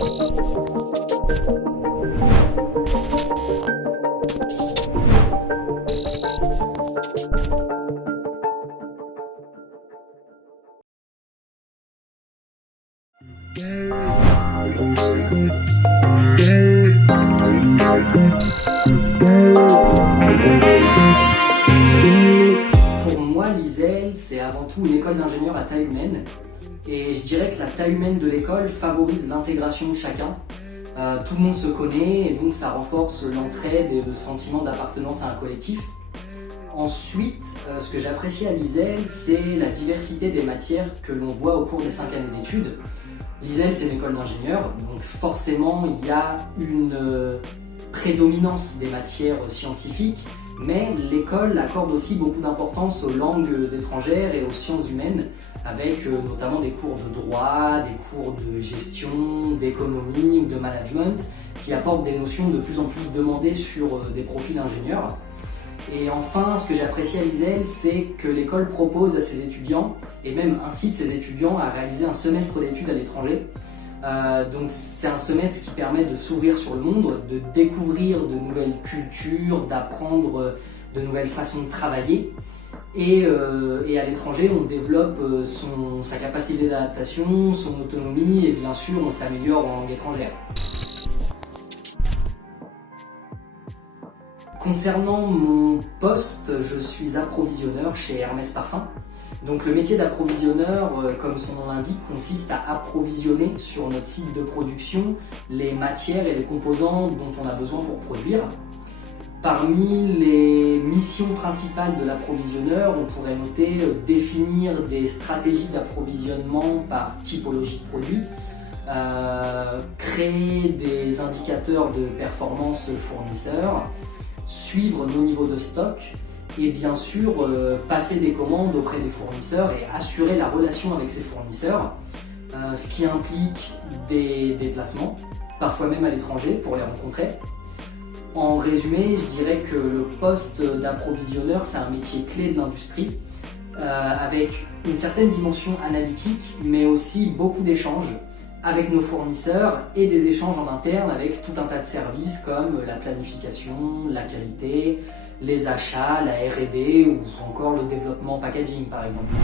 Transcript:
Pour moi, l'ISEL, c'est avant tout une école d'ingénieurs à taille humaine. Et je dirais que la taille humaine de l'école favorise l'intégration de chacun. Tout le monde se connaît et donc ça renforce l'entraide et le sentiment d'appartenance à un collectif. Ensuite, ce que j'apprécie à l'ISEL, c'est la diversité des matières que l'on voit au cours des 5 années d'études. L'ISEL, c'est une école d'ingénieurs, donc forcément il y a une prédominance des matières scientifiques, mais l'école accorde aussi beaucoup d'importance aux langues étrangères et aux sciences humaines, avec notamment des cours de droit, des cours de gestion, d'économie ou de management, qui apportent des notions de plus en plus demandées sur des profils d'ingénieurs. Et enfin, ce que j'apprécie à l'ISEL, c'est que l'école propose à ses étudiants, et même incite ses étudiants à réaliser un semestre d'études à l'étranger. Donc c'est un semestre qui permet de s'ouvrir sur le monde, de découvrir de nouvelles cultures, d'apprendre de nouvelles façons de travailler. Et à l'étranger, on développe sa capacité d'adaptation, son autonomie, et bien sûr, on s'améliore en langue étrangère. Concernant mon poste, je suis approvisionneur chez Hermès Parfums. Donc le métier d'approvisionneur, comme son nom l'indique, consiste à approvisionner sur notre site de production les matières et les composants dont on a besoin pour produire. Parmi les missions principales de l'approvisionneur, on pourrait noter définir des stratégies d'approvisionnement par typologie de produit, créer des indicateurs de performance fournisseurs, suivre nos niveaux de stock et bien sûr passer des commandes auprès des fournisseurs et assurer la relation avec ces fournisseurs, ce qui implique des déplacements, parfois même à l'étranger pour les rencontrer. En résumé, je dirais que le poste d'approvisionneur, c'est un métier clé de l'industrie, avec une certaine dimension analytique, mais aussi beaucoup d'échanges avec nos fournisseurs et des échanges en interne avec tout un tas de services comme la planification, la qualité, les achats, la R&D ou encore le développement packaging par exemple.